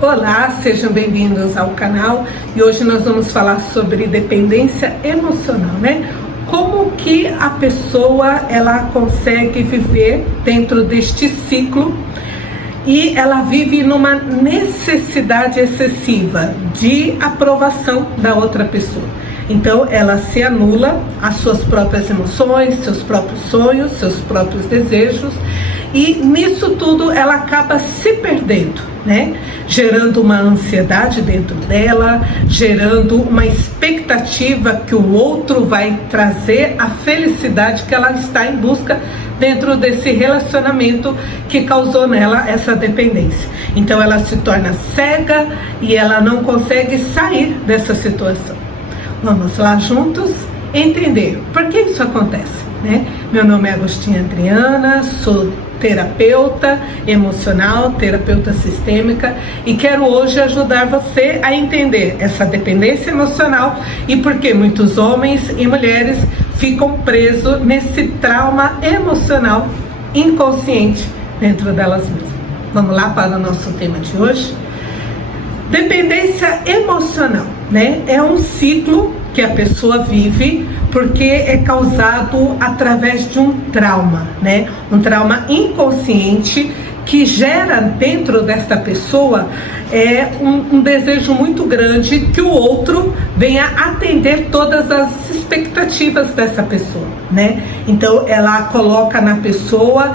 Olá, sejam bem-vindos ao canal e hoje nós vamos falar sobre dependência emocional, né? Como que a pessoa ela consegue viver dentro deste ciclo e ela vive numa necessidade excessiva de aprovação da outra pessoa. Então ela se anula as suas próprias emoções, seus próprios sonhos, seus próprios desejos, e nisso tudo ela acaba se perdendo, né? Gerando uma ansiedade dentro dela, gerando uma expectativa que o outro vai trazer a felicidade que ela está em busca dentro desse relacionamento que causou nela essa dependência. Então ela se torna cega e ela não consegue sair dessa situação. Vamos lá juntos entender por que isso acontece, né? Meu nome é Agostinha Adriana, sou terapeuta emocional, terapeuta sistêmica e quero hoje ajudar você a entender essa dependência emocional e por que muitos homens e mulheres ficam presos nesse trauma emocional inconsciente dentro delas mesmas. Vamos lá para o nosso tema de hoje? Dependência emocional, né? É um ciclo que a pessoa vive porque é causado através de um trauma, né? Um trauma inconsciente que gera dentro desta pessoa um desejo muito grande que o outro venha atender todas as expectativas dessa pessoa, né? Então ela coloca na pessoa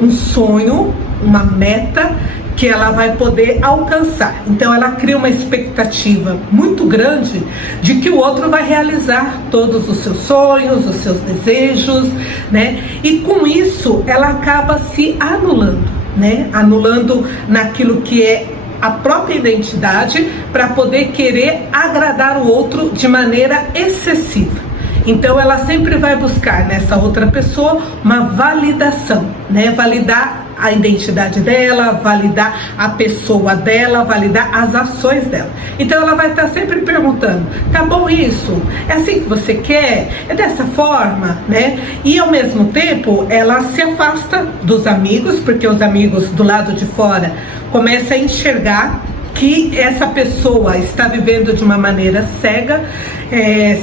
um sonho, uma meta que ela vai poder alcançar. Então ela cria uma expectativa muito grande de que o outro vai realizar todos os seus sonhos, os seus desejos, né? E com isso ela acaba se anulando, né? Anulando naquilo que é a própria identidade para poder querer agradar o outro de maneira excessiva. Então ela sempre vai buscar nessa outra pessoa uma validação, né? Validar a identidade dela, validar a pessoa dela, validar as ações dela. Então ela vai estar sempre perguntando: tá bom isso? É assim que você quer? É dessa forma, né? E ao mesmo tempo ela se afasta dos amigos, porque os amigos do lado de fora começam a enxergar que essa pessoa está vivendo de uma maneira cega,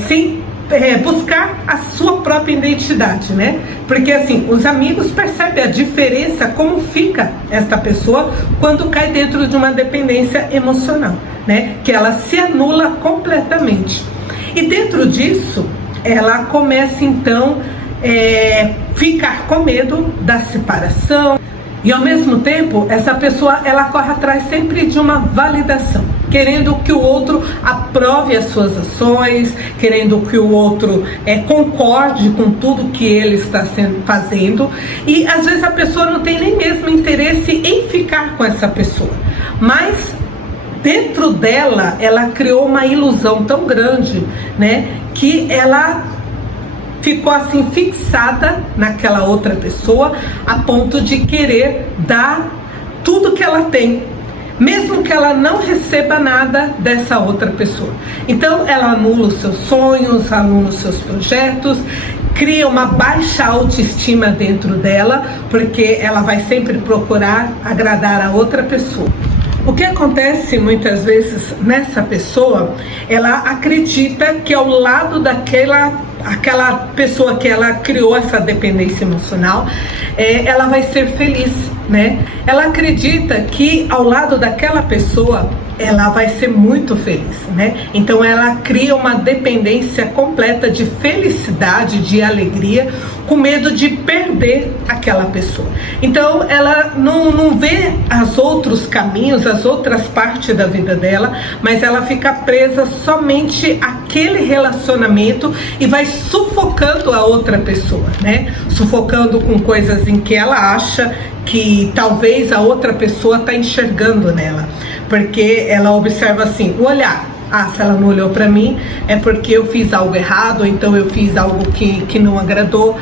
sem buscar a sua própria identidade, né? Porque assim, os amigos percebem a diferença, como fica esta pessoa quando cai dentro de uma dependência emocional, né? Que ela se anula completamente. E dentro disso, ela começa então ficar com medo da separação. E ao mesmo tempo, essa pessoa ela corre atrás sempre de uma validação, querendo que o outro aprove as suas ações, querendo que o outro concorde com tudo que ele está fazendo. E às vezes a pessoa não tem nem mesmo interesse em ficar com essa pessoa, mas dentro dela, ela criou uma ilusão tão grande, né, que ela ficou assim fixada naquela outra pessoa a ponto de querer dar tudo que ela tem, mesmo que ela não receba nada dessa outra pessoa. Então ela anula os seus sonhos, anula os seus projetos, cria uma baixa autoestima dentro dela, porque ela vai sempre procurar agradar a outra pessoa. O que acontece muitas vezes nessa pessoa, ela acredita que ao lado aquela pessoa que ela criou essa dependência emocional, ela vai ser feliz, né? Ela acredita que ao lado daquela pessoa ela vai ser muito feliz, né? Então ela cria uma dependência completa de felicidade, de alegria, com medo de perder aquela pessoa. Então ela não vê os outros caminhos, as outras partes da vida dela, mas ela fica presa somente àquele relacionamento e vai sufocando a outra pessoa, né? Sufocando com coisas em que ela acha que talvez a outra pessoa está enxergando nela, porque ela observa assim, o olhar. Se ela não olhou para mim é porque eu fiz algo errado, ou então eu fiz algo que não agradou.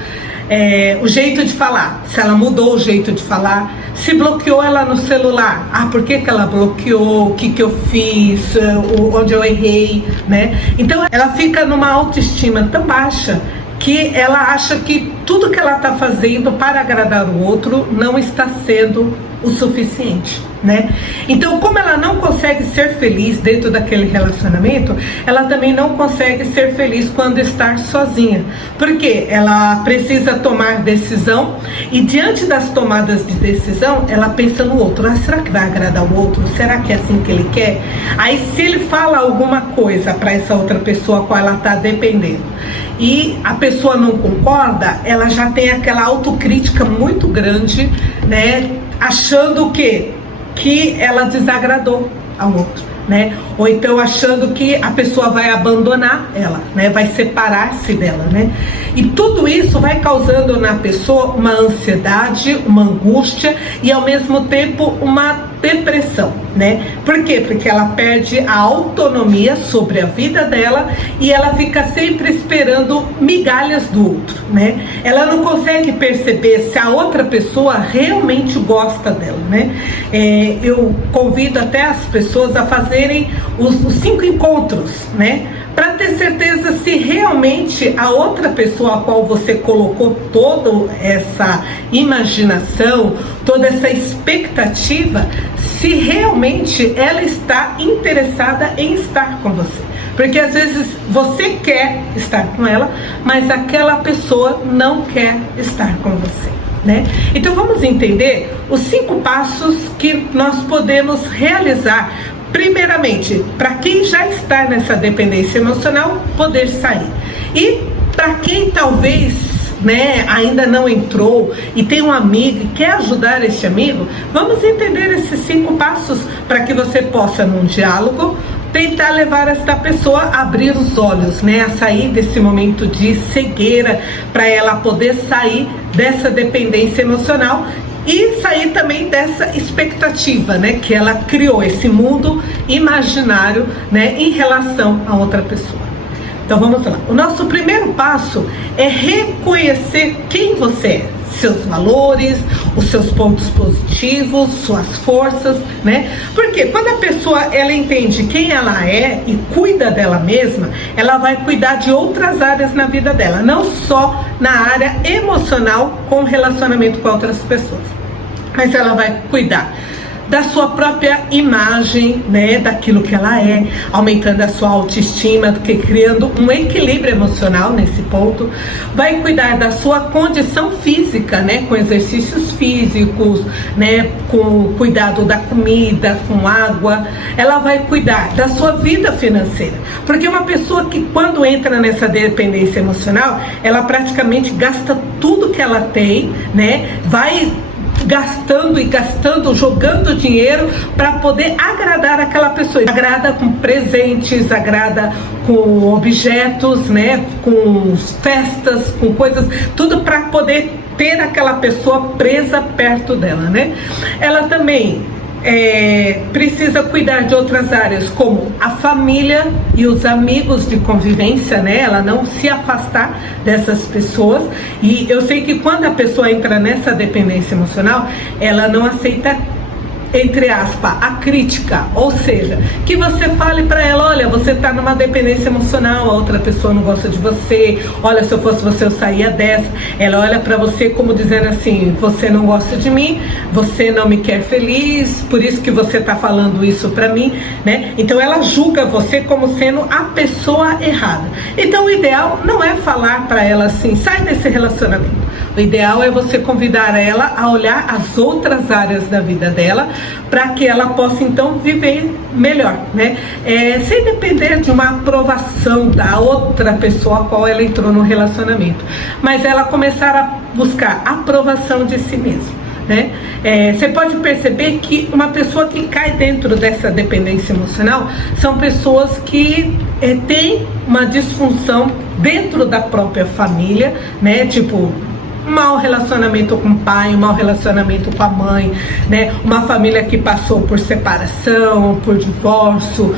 O jeito de falar, se ela mudou o jeito de falar, se bloqueou ela no celular, por que ela bloqueou, o que eu fiz, onde eu errei, né? Então ela fica numa autoestima tão baixa que ela acha que tudo que ela está fazendo para agradar o outro não está sendo o suficiente, né? Então, como ela não consegue ser feliz dentro daquele relacionamento, ela também não consegue ser feliz quando está sozinha, porque ela precisa tomar decisão e diante das tomadas de decisão, ela pensa no outro. Ah, será que vai agradar o outro? Será que é assim que ele quer? Aí, se ele fala alguma coisa para essa outra pessoa a qual ela está dependendo e a pessoa não concorda, ela já tem aquela autocrítica muito grande, né? Achando que ela desagradou ao outro, né? Ou então achando que a pessoa vai abandonar ela, né? Vai separar-se dela, né? E tudo isso vai causando na pessoa uma ansiedade, uma angústia e ao mesmo tempo uma depressão, né? Por quê? Porque ela perde a autonomia sobre a vida dela e ela fica sempre esperando migalhas do outro, né? Ela não consegue perceber se a outra pessoa realmente gosta dela, né? Eu convido até as pessoas a fazerem os 5 encontros, né? Para ter certeza se realmente a outra pessoa a qual você colocou toda essa imaginação, toda essa expectativa, se realmente ela está interessada em estar com você. Porque às vezes você quer estar com ela, mas aquela pessoa não quer estar com você, né? Então vamos entender os 5 passos que nós podemos realizar. Primeiramente, para quem já está nessa dependência emocional, poder sair. E para quem talvez, né, ainda não entrou e tem um amigo e quer ajudar esse amigo, vamos entender esses 5 passos para que você possa, num diálogo, tentar levar essa pessoa a abrir os olhos, né, a sair desse momento de cegueira, para ela poder sair dessa dependência emocional e sair também dessa expectativa, né, que ela criou, esse mundo imaginário, né, em relação a outra pessoa. Então vamos lá. O nosso primeiro passo é reconhecer quem você é, seus valores, os seus pontos positivos, suas forças, né? Porque quando a pessoa ela entende quem ela é e cuida dela mesma, ela vai cuidar de outras áreas na vida dela, não só na área emocional com relacionamento com outras pessoas, mas ela vai cuidar da sua própria imagem, né, daquilo que ela é, aumentando a sua autoestima, criando um equilíbrio emocional nesse ponto. Vai cuidar da sua condição física, né, com exercícios físicos, né, com cuidado da comida, com água. Ela vai cuidar da sua vida financeira, porque uma pessoa que quando entra nessa dependência emocional, ela praticamente gasta tudo que ela tem, né, vai gastando e gastando, jogando dinheiro para poder agradar aquela pessoa. Agrada com presentes, agrada com objetos, né, com festas, com coisas, tudo para poder ter aquela pessoa presa perto dela, né? Ela também precisa cuidar de outras áreas, como a família e os amigos de convivência, né? Ela não se afastar dessas pessoas. E eu sei que quando a pessoa entra nessa dependência emocional, ela não aceita, entre aspas, a crítica, ou seja, que você fale para ela: olha, você está numa dependência emocional, a outra pessoa não gosta de você, olha, se eu fosse você eu saía dessa. Ela olha para você como dizendo assim: você não gosta de mim, você não me quer feliz, por isso que você está falando isso para mim, né? Então ela julga você como sendo a pessoa errada. Então o ideal não é falar para ela assim: sai desse relacionamento. O ideal é você convidar ela a olhar as outras áreas da vida dela, para que ela possa então viver melhor, né? Sem depender de uma aprovação da outra pessoa a qual ela entrou no relacionamento, mas ela começar a buscar a aprovação de si mesma, né? Você pode perceber que uma pessoa que cai dentro dessa dependência emocional são pessoas que têm uma disfunção dentro da própria família, né? Tipo, um mau relacionamento com o pai, um mau relacionamento com a mãe, né? Uma família que passou por separação, por divórcio,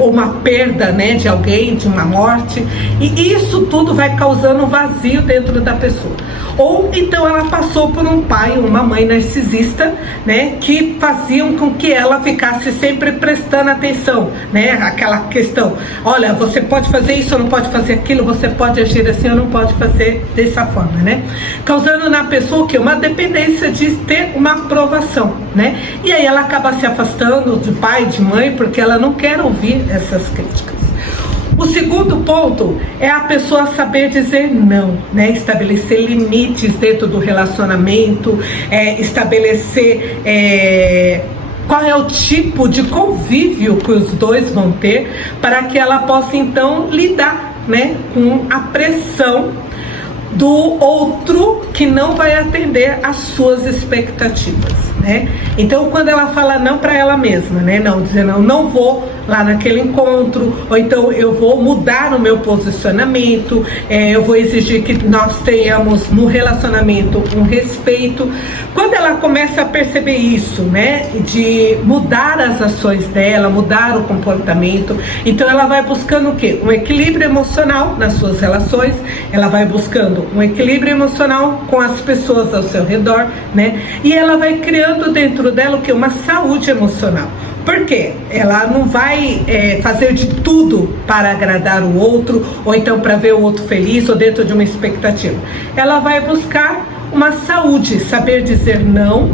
ou uma perda, né, de alguém, de uma morte, e isso tudo vai causando um vazio dentro da pessoa. Ou então ela passou por um pai ou uma mãe narcisista, né, que faziam com que ela ficasse sempre prestando atenção, né, aquela questão, olha, você pode fazer isso ou não pode fazer aquilo, você pode agir assim ou não pode fazer dessa forma, né, causando na pessoa que uma dependência de ter uma aprovação, né, e aí ela acaba se afastando de pai, de mãe, porque ela não quer ouvir essas críticas. O segundo ponto é a pessoa saber dizer não, né? Estabelecer limites dentro do relacionamento, estabelecer qual é o tipo de convívio que os dois vão ter, para que ela possa então lidar, né, com a pressão do outro que não vai atender às suas expectativas, né? Então, quando ela fala não para ela mesma, né, não, dizendo não vou lá naquele encontro, ou então eu vou mudar o meu posicionamento, eu vou exigir que nós tenhamos no relacionamento um respeito. Quando ela começa a perceber isso, né, de mudar as ações dela, mudar o comportamento, então ela vai buscando o quê? Um equilíbrio emocional nas suas relações, ela vai buscando um equilíbrio emocional com as pessoas ao seu redor, né, e ela vai criando dentro dela o quê? Uma saúde emocional. Por quê? Ela não vai fazer de tudo para agradar o outro, ou então para ver o outro feliz, ou dentro de uma expectativa. Ela vai buscar uma saúde, saber dizer não,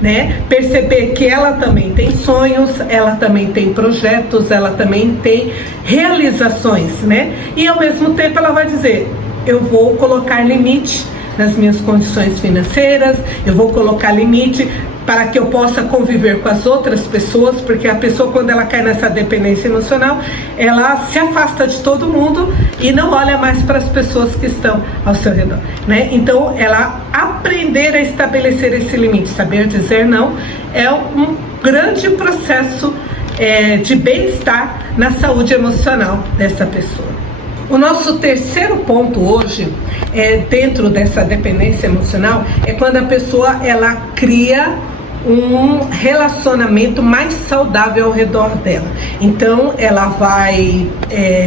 né? Perceber que ela também tem sonhos, ela também tem projetos, ela também tem realizações, né? E ao mesmo tempo ela vai dizer, eu vou colocar limite nas minhas condições financeiras, eu vou colocar limite para que eu possa conviver com as outras pessoas, porque a pessoa, quando ela cai nessa dependência emocional, ela se afasta de todo mundo e não olha mais para as pessoas que estão ao seu redor, né? Então, ela aprender a estabelecer esse limite, saber dizer não, é um grande processo de bem-estar na saúde emocional dessa pessoa. O nosso terceiro ponto hoje, dentro dessa dependência emocional, é quando a pessoa ela cria um relacionamento mais saudável ao redor dela. Então, ela vai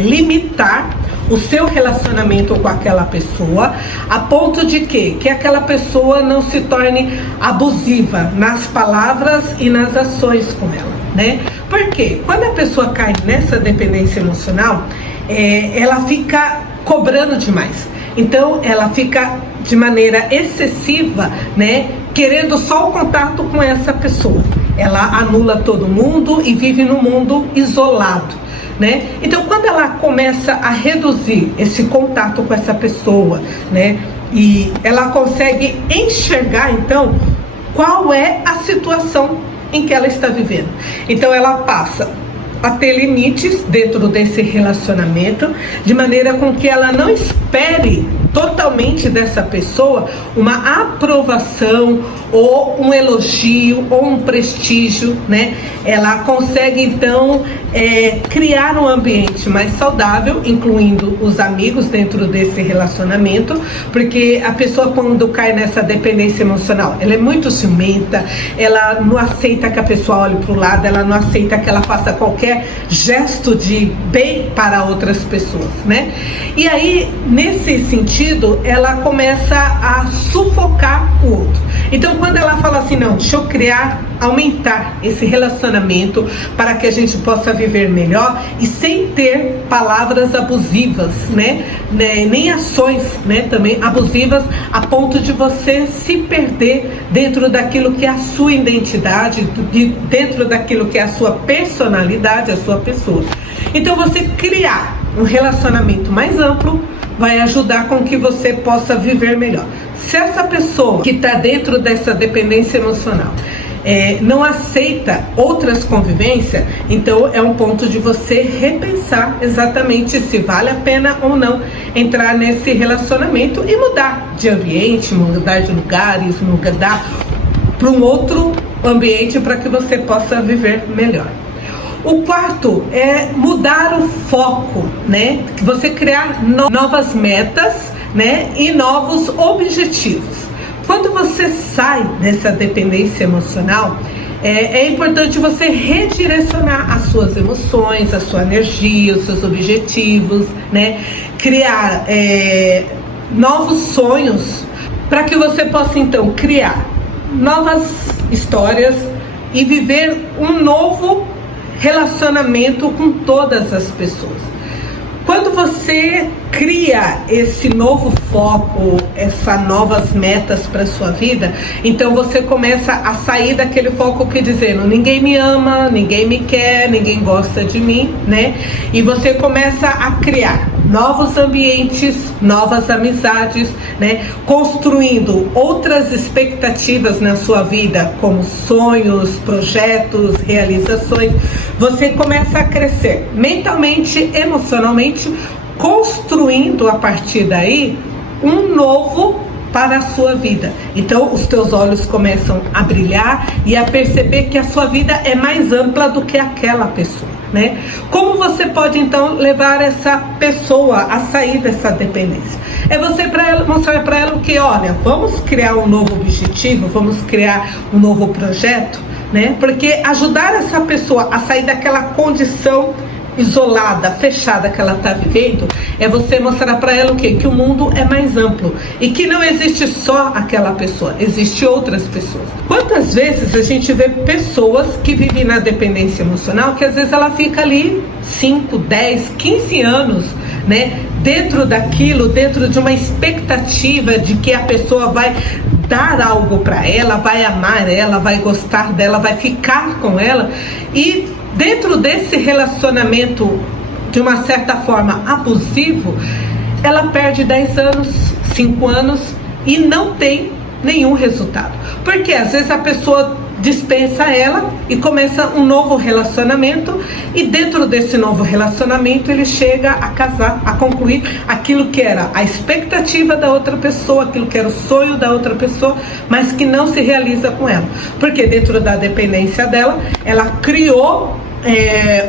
limitar o seu relacionamento com aquela pessoa, a ponto de que aquela pessoa não se torne abusiva nas palavras e nas ações com ela, né? Porque quando a pessoa cai nessa dependência emocional, ela fica cobrando demais. Então, ela fica de maneira excessiva, né, querendo só o contato com essa pessoa. Ela anula todo mundo e vive num mundo isolado, né? Então, quando ela começa a reduzir esse contato com essa pessoa, né, e ela consegue enxergar, então, qual é a situação em que ela está vivendo. Então, ela passa a ter limites dentro desse relacionamento, de maneira com que ela não espere totalmente dessa pessoa uma aprovação ou um elogio ou um prestígio, né? Ela consegue então criar um ambiente mais saudável, incluindo os amigos dentro desse relacionamento, porque a pessoa, quando cai nessa dependência emocional, ela é muito ciumenta, ela não aceita que a pessoa olhe para o lado, ela não aceita que ela faça qualquer gesto de bem para outras pessoas, né? E aí, nesse sentido, ela começa a sufocar o outro. Então, quando ela fala assim, não, deixa eu aumentar esse relacionamento para que a gente possa viver melhor e sem ter palavras abusivas, né? Nem ações, né, também abusivas, a ponto de você se perder dentro daquilo que é a sua identidade, dentro daquilo que é a sua personalidade, a sua pessoa. Então, você criar um relacionamento mais amplo vai ajudar com que você possa viver melhor. Se essa pessoa que está dentro dessa dependência emocional não aceita outras convivências, então é um ponto de você repensar exatamente se vale a pena ou não entrar nesse relacionamento e mudar de ambiente, mudar de lugares, mudar para um outro ambiente para que você possa viver melhor. O quarto é mudar o foco, né? Você criar novas metas, né, e novos objetivos. Quando você sai dessa dependência emocional, é importante você redirecionar as suas emoções, a sua energia, os seus objetivos, né? Criar novos sonhos para que você possa então criar novas histórias e viver um novo relacionamento com todas as pessoas. Quando você cria esse novo foco, essas novas metas para a sua vida, então você começa a sair daquele foco que dizendo ninguém me ama, ninguém me quer, ninguém gosta de mim, né? E você começa a criar novos ambientes, novas amizades, né? Construindo outras expectativas na sua vida, como sonhos, projetos, realizações. Você começa a crescer mentalmente, emocionalmente, construindo a partir daí um novo para a sua vida. Então os teus olhos começam a brilhar e a perceber que a sua vida é mais ampla do que aquela pessoa, né? Como você pode então levar essa pessoa a sair dessa dependência? É você mostrar para ela que, olha, vamos criar um novo objetivo, vamos criar um novo projeto, né? Porque ajudar essa pessoa a sair daquela condição isolada, fechada que ela está vivendo, é você mostrar para ela o quê? Que o mundo é mais amplo e que não existe só aquela pessoa, existe outras pessoas. Quantas vezes a gente vê pessoas que vivem na dependência emocional, que às vezes ela fica ali 5, 10, 15 anos, né? Dentro daquilo, dentro de uma expectativa de que a pessoa vai dar algo para ela, vai amar ela, vai gostar dela, vai ficar com ela, e dentro desse relacionamento, de uma certa forma abusivo, ela perde 10 anos, 5 anos e não tem nenhum resultado. Porque às vezes a pessoa dispensa ela e começa um novo relacionamento, e dentro desse novo relacionamento ele chega a casar, a concluir aquilo que era a expectativa da outra pessoa, aquilo que era o sonho da outra pessoa, mas que não se realiza com ela. Porque dentro da dependência dela, ela criou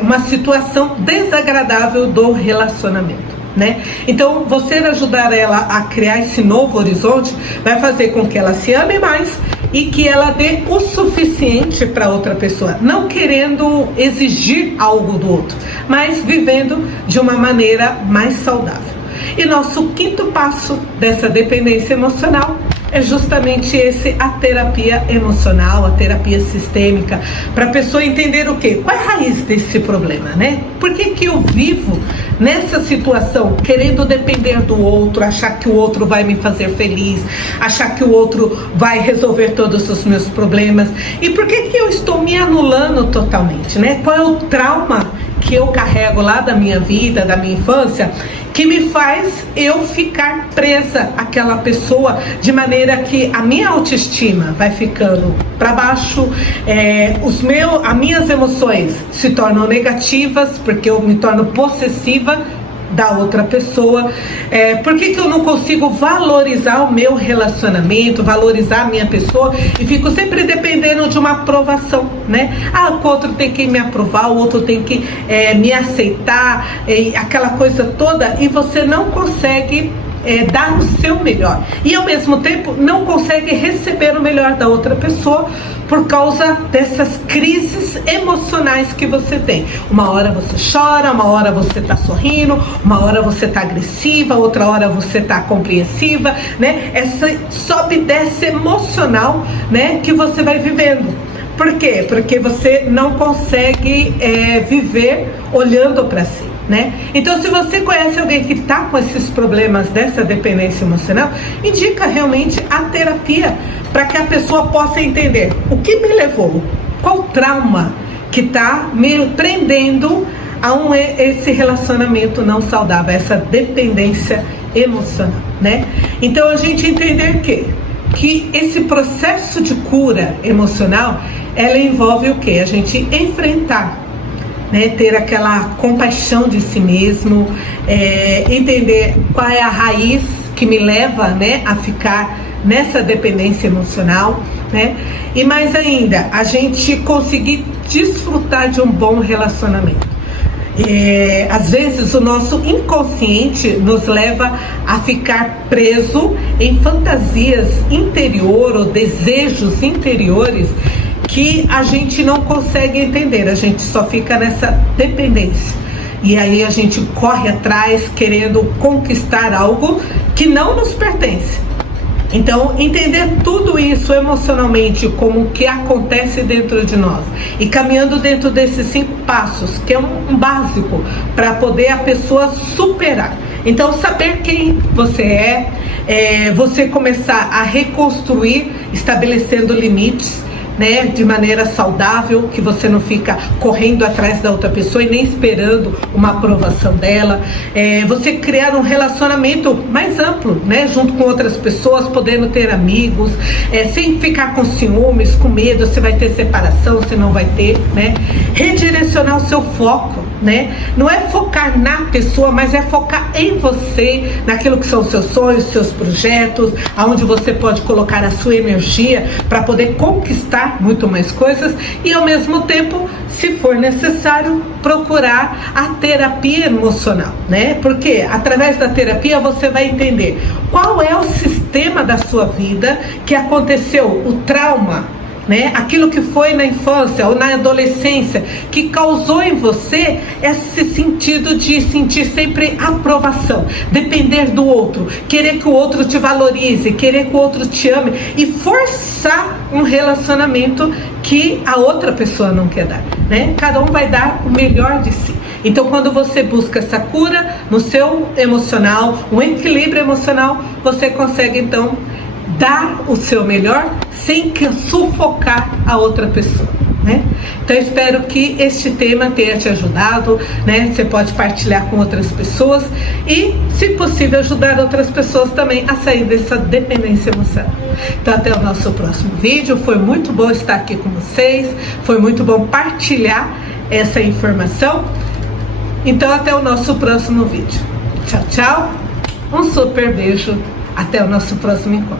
uma situação desagradável do relacionamento, né? Então, você ajudar ela a criar esse novo horizonte vai fazer com que ela se ame mais e que ela dê o suficiente para outra pessoa, não querendo exigir algo do outro, mas vivendo de uma maneira mais saudável. E nosso quinto passo dessa dependência emocional é justamente a terapia emocional, a terapia sistêmica, para a pessoa entender o quê? Qual é a raiz desse problema, né? Por que eu vivo nessa situação, querendo depender do outro, achar que o outro vai me fazer feliz, achar que o outro vai resolver todos os meus problemas? E por que eu estou me anulando totalmente, né? Qual é o trauma que eu carrego lá da minha vida, da minha infância, que me faz eu ficar presa àquela pessoa, de maneira que a minha autoestima vai ficando para baixo, as minhas emoções se tornam negativas, porque eu me torno possessiva da outra pessoa. Por que eu não consigo valorizar o meu relacionamento, valorizar a minha pessoa, e fico sempre dependendo de uma aprovação, né? O outro tem que me aprovar, o outro tem que me aceitar, aquela coisa toda, e você não consegue dar o seu melhor, e ao mesmo tempo não consegue receber o melhor da outra pessoa por causa dessas crises emocionais que você tem. Uma hora você chora, uma hora você tá sorrindo, uma hora você tá agressiva, outra hora você tá compreensiva, né? Essa sobe e desce emocional, né, que você vai vivendo. Por quê? Porque você não consegue viver olhando para si, né? Então, se você conhece alguém que está com esses problemas dessa dependência emocional, indica realmente a terapia, para que a pessoa possa entender o que me levou, qual trauma que está me prendendo a esse relacionamento não saudável, essa dependência emocional, né? Então, a gente entender que esse processo de cura emocional, ela envolve o quê? A gente enfrentar, né, ter aquela compaixão de si mesmo, entender qual é a raiz que me leva, né, a ficar nessa dependência emocional, né? E mais ainda, a gente conseguir desfrutar de um bom relacionamento. Às vezes o nosso inconsciente nos leva a ficar preso em fantasias interiores ou desejos interiores que a gente não consegue entender, a gente só fica nessa dependência. E aí a gente corre atrás querendo conquistar algo que não nos pertence. Então, entender tudo isso emocionalmente, como que acontece dentro de nós, e caminhando dentro desses 5 passos, que é um básico para poder a pessoa superar. Então, saber quem você é, você começar a reconstruir, estabelecendo limites, né, de maneira saudável, que você não fica correndo atrás da outra pessoa e nem esperando uma aprovação dela, você criar um relacionamento mais amplo, né, junto com outras pessoas, podendo ter amigos, sem ficar com ciúmes, com medo, se vai ter separação, se não vai ter, né, redirecionar o seu foco, né, não é focar na pessoa, mas é focar em você, naquilo que são os seus sonhos, seus projetos, aonde você pode colocar a sua energia para poder conquistar muito mais coisas e, ao mesmo tempo, se for necessário, procurar a terapia emocional, né? Porque através da terapia você vai entender qual é o sistema da sua vida que aconteceu, o trauma, né? Aquilo que foi na infância ou na adolescência que causou em você esse sentido de sentir sempre aprovação, depender do outro, querer que o outro te valorize, querer que o outro te ame e forçar um relacionamento que a outra pessoa não quer dar, né? Cada um vai dar o melhor de si. Então, quando você busca essa cura no seu emocional, um equilíbrio emocional, você consegue então dar o seu melhor sem que sufocar a outra pessoa, né? Então, eu espero que este tema tenha te ajudado, né? Você pode partilhar com outras pessoas e, se possível, ajudar outras pessoas também a sair dessa dependência emocional. Então, até o nosso próximo vídeo. Foi muito bom estar aqui com vocês, foi muito bom partilhar essa informação. Então, até o nosso próximo vídeo. Tchau, tchau. Um super beijo. Até o nosso próximo encontro.